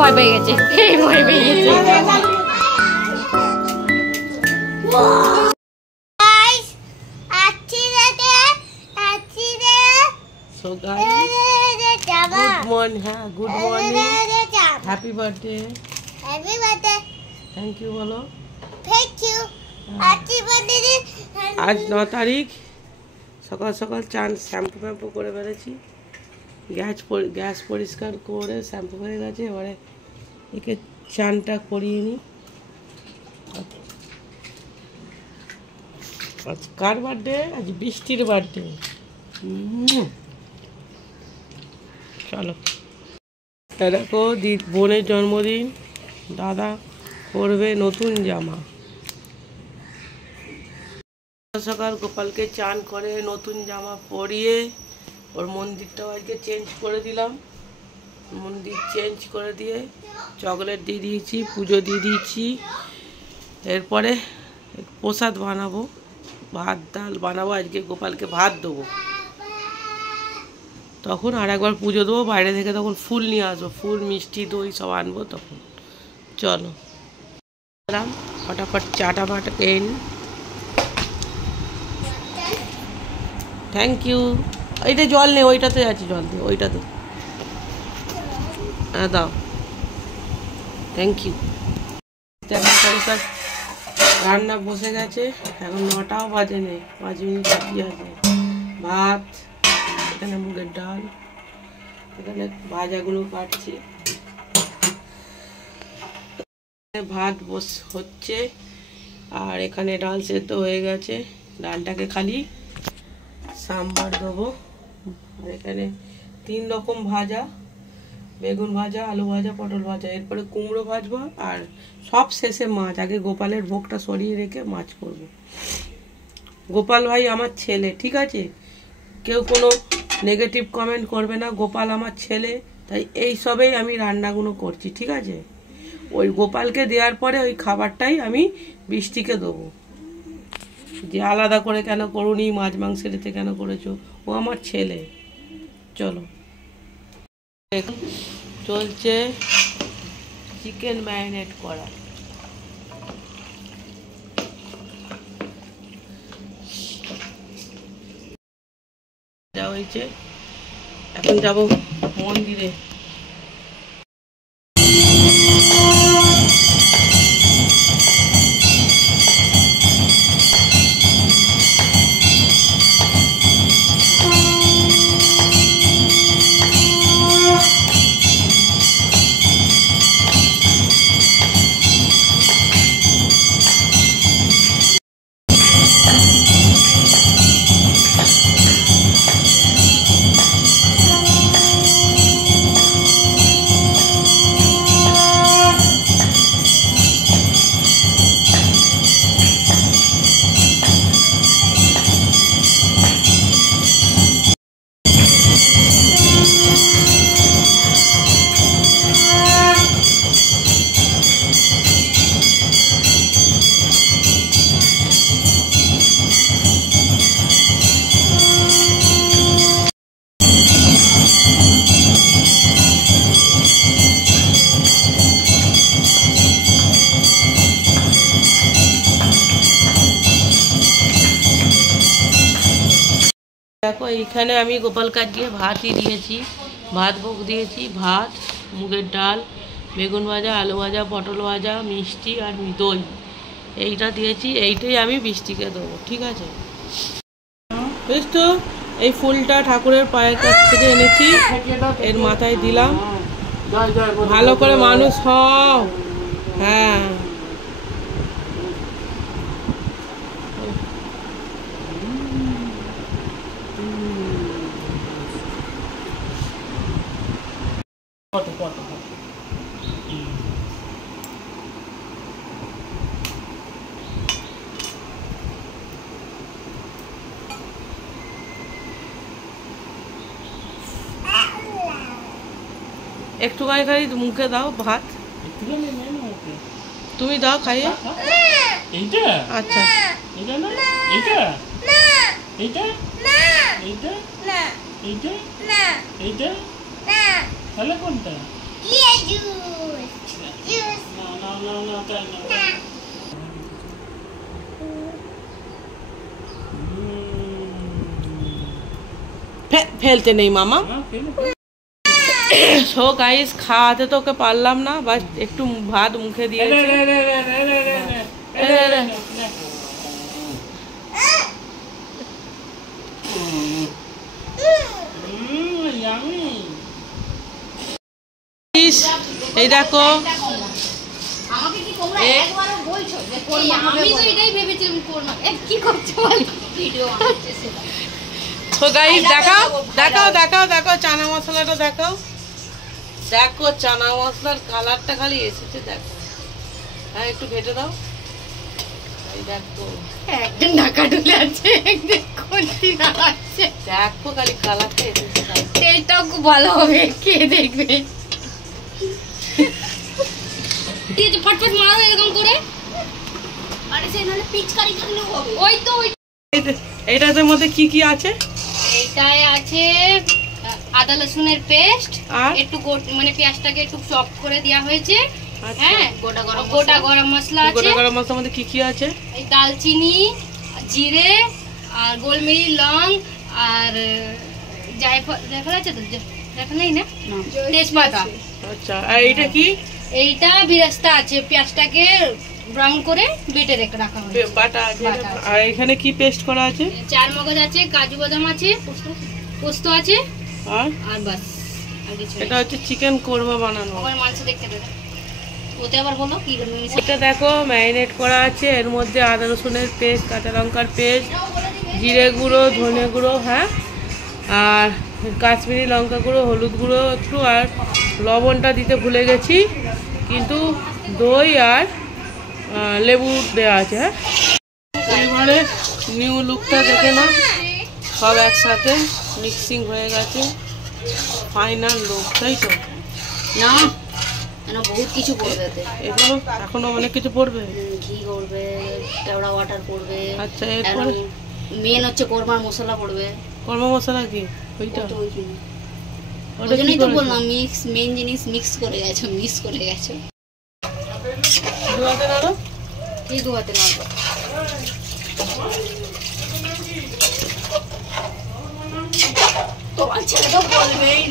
ভয় পেয়ে গেছে, ভয় পেয়ে গেছে। So guys, good morning, good morning, happy birthday, happy birthday, thank you bolo, thank you, happy birthday। আজ 9 তারিখ সকাল সকাল চান শ্যাম্পু করে বেরিয়েছি, গ্যাস পরিষ্কার করে শ্যাম্পু হয়ে গেছে। এবারে একে চানটা করিয়ে নিই। আজ কার বার্থডে? আজ বৃষ্টির বার্থডে। চলো, দেখো বোনের জন্মদিন, দাদা পরবে নতুন জামা। সকাল গোপালকে চান করে নতুন জামা পরিয়ে ওর মন্দিরটাও আজকে চেঞ্জ করে দিলাম। মন্দির চেঞ্জ করে দিয়ে চকলেট দিয়ে দিয়েছি, পুজো দিয়ে দিয়েছি। এরপরে প্রসাদ বানাবো, ভাত ডাল বানাবো। আজকে গোপালকে ভাত দেবো, তখন আর একবার পুজো দেবো। বাইরে থেকে তখন ফুল নিয়ে আসবো, ফুল মিষ্টি দই সব আনবো তখন। চলো ফটাফট চাটা মাটা এন। Thank you. এইটা জল নে, ওইটাতে আছে জল দে, ওইটাতে হ্যাঁ দাও। Thank you. রান্না বসে গেছে, এখন 9টাও বাজে নেই, 5 মিনিট বাকি আছে। ভাত, এখানে মুগের ডাল, এখানে ভাজাগুলো কাটছি। ভাত হচ্ছে আর এখানে ডাল সেদ্ধ হয়ে গেছে। ডালটাকে খালি সাম্বার দেবো। আর এখানে 3 রকম ভাজা, বেগুন ভাজা, আলু ভাজা, পটল ভাজা। এরপরে কুমড়ো ভাজবো আর সব শেষে মাছ। আগে গোপালের ভোগটা সরিয়ে রেখে মাছ করব। গোপাল ভাই আমার ছেলে, ঠিক আছে? কেউ কোনো নেগেটিভ কমেন্ট করবে না। গোপাল আমার ছেলে, তাই এই সবেই আমি রান্নাগুলো করছি, ঠিক আছে? ওই গোপালকে দেওয়ার পরে ওই খাবারটাই আমি বৃষ্টিকে দেবো। যে আলাদা করে কেন করুনি, মাছ মাংসের এতে কেন করেছো? ও আমার ছেলে। চলো, চলছে চিকেন ম্যারিনেট করা। যা হয়েছে, এখন যাব মন্দিরে। দেখো, এইখানে আমি গোপাল কাটিয়ে ভাতই দিয়েছি, ভাত ভোগ দিয়েছি। ভাত, মুগের ডাল, বেগুন ভাজা, আলু ভাজা, পটল ভাজা, মিষ্টি আর দই, এইটা দিয়েছি। এইটাই আমি বৃষ্টিকে দেবো, ঠিক আছে? বেশ, তো এই ফুলটা ঠাকুরের পায়ের কাছ থেকে এনেছি, এর মাথায় দিলাম। ভালো করে মানুষ হও। হ্যাঁ, একটু খাই মুখে দাও ভাত, তুমি দাও খাইয়ে। আচ্ছা, ये जूस जूस ফেলতে নেই মামা। সো গাইস খাওয়াতে তো ওকে পারলাম না, বাস একটু ভাত মুখে দিয়েছি। এই দেখো তো গাইস দেখাও দেখাও দেখাও দেখো চানা মশলাটা দেখাও, দেখো চানা মশলার কালারটা খালি এসেছে দেখো। হ্যাঁ একটু ঘেটে দাও, এই দেখো একদিন ঢাকা ঢুলে আছে, একদিন কোনটি না আছে, দেখো খালি কালারটা এসেছে। এইটাও খুব ভালো হবে, কে দেখবে। ফটফট মারো এরকম করে, আরে সেই নালে পিচকারি করলেও হবে। ওই তো এইটার মধ্যে কি কি আছে? এইটায় আছে আদা রসুনের পেস্ট, একটু মানে পেঁয়াজটাকে একটু চপ করে দেওয়া হয়েছে। হ্যাঁ গোটা গরম মশলা আছে। গোটা গরম মশলার মধ্যে কি কি আছে? এই দালচিনি, জিরে আর গোলমরিচ, লং আর জায়ফল আছে তো, জায়ফল নেই না, তেজপাতা। আচ্ছা আর এইটা কি? এইটা বিরাস্তা আছে, পেঁয়াজটাকে ব্রাউন করে বেটে রেখে রাখা হয়েছে, বাটা আছে। আর এখানে কি পেস্ট করা আছে? চার মগজ আছে, কাজু বাদাম আছে, পোস্ত আছে আর বাস। এটা হচ্ছে চিকেন কোরমা বানানো। আমার মাংস দেখতে দেবে ওতে আবার বলো কি করবে। এটা দেখো ম্যারিনেট করা আছে, এর মধ্যে আদা রসুনের পেস্ট, কাঁচা লঙ্কার পেস্ট, জিরে গুঁড়ো, ধনে গুঁড়ো, হ্যাঁ আর কাশ্মীরি লঙ্কা গুঁড়ো, হলুদ গুঁড়ো একটু, আর লবণটা দিতে ভুলে গেছি, কিন্তু দই আর লেবু দেওয়া আছে। হ্যাঁ এবারে নিউ লুকটা দেখে না, সব একসাথে মিক্সিং হয়ে গেছে, ফাইনাল লুক, তাই তো না বহুত কিছু পড়বে এগুলো এখনো অনেক কিছু পড়বে, ঘি পড়বে, কেওড়া ওয়াটার পড়বে। আচ্ছা এরপরে মেন হচ্ছে কোরমার মশলা পড়বে। কোরমা মশলা কি? ওইটা ওই জন্যই তো বললাম মিক্স, মেন জিনিস মিক্স করে গেছো, মিক্স করে গেছো। ধোয়াতে নাড়ো, কি ধোয়াতে নাড়ো, তোমার ছেলে তো বলবেই।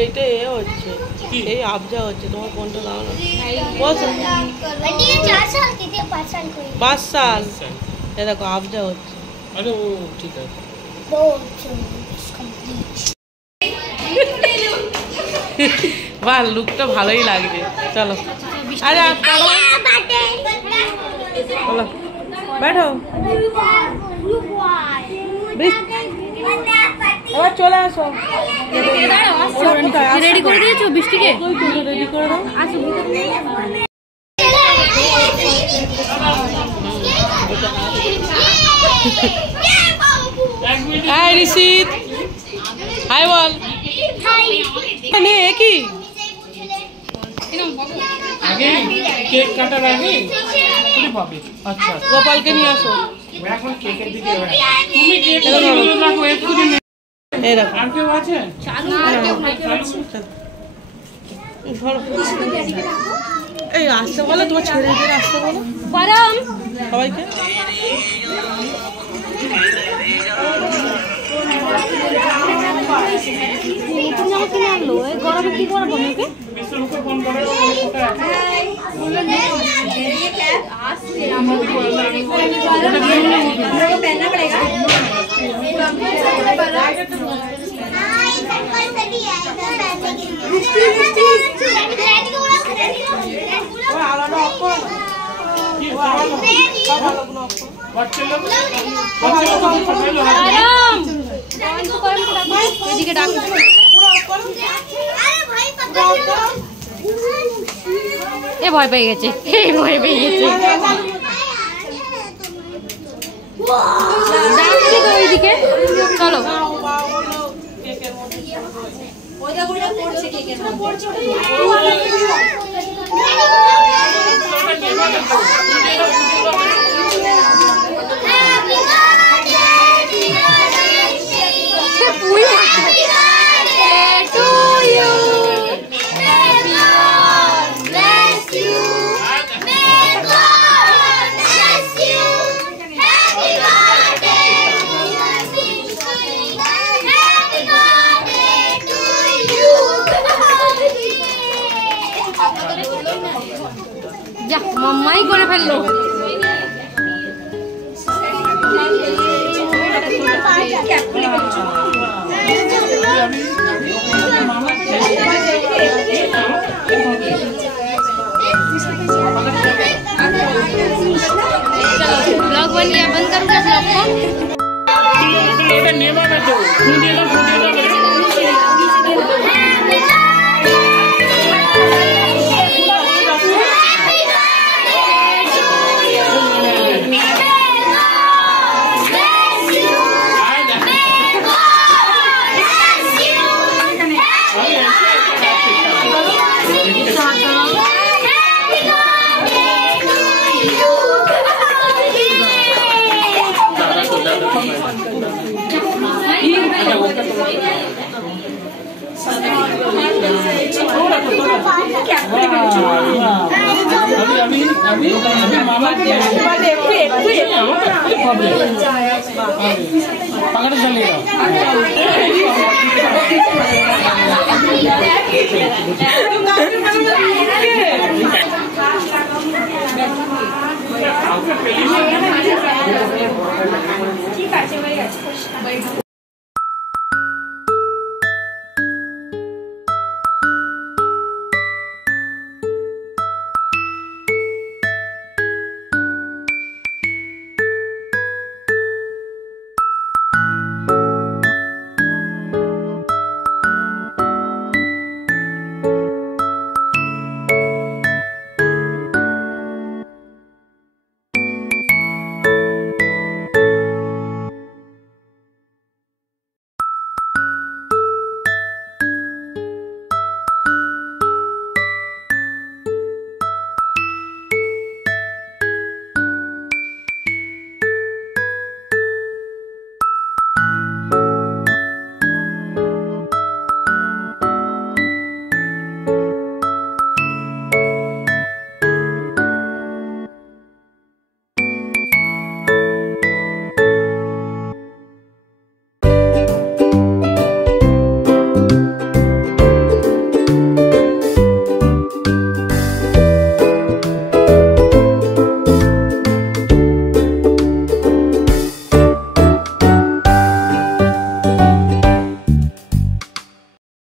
এইটা এ হচ্ছে, এই আবজা হচ্ছে, তোমার কোনটা দাও না? 5 সাল এ দেখো আবজা হচ্ছে। আরে ও ঠিক আছে, বাহ লুকটা ভালোই লাগবে। চলো আরে চলো बैठो, এবার চলে আসো। রেডি করে দিয়েছো বৃষ্টিকে? রেডি করে দাও। হাই ঋষিত, হাই বল। কি আগে কেক কাটার আগে আচ্ছা গোপালকে নিয়ে আসো। এখন কেকের দিকে তুমি কেক রাখো একটু। এই দেখো আর কেউ আছে? এই আসতে বলো, তোমার ছেলেদের আসতে বলো সবাইকে। গরমে কি করবো মেয়েকে? এদিকে ডাক এ ভয় পেয়ে গেছে, এই ভয় পেয়ে গেছে। যাচ্ছি তো ওইদিকে, চলো। যা মাম্মাই করে ফেললো। ब्लॉग बन गया, बंद करूँगा ब्लॉग को। पकड़ चलेगा।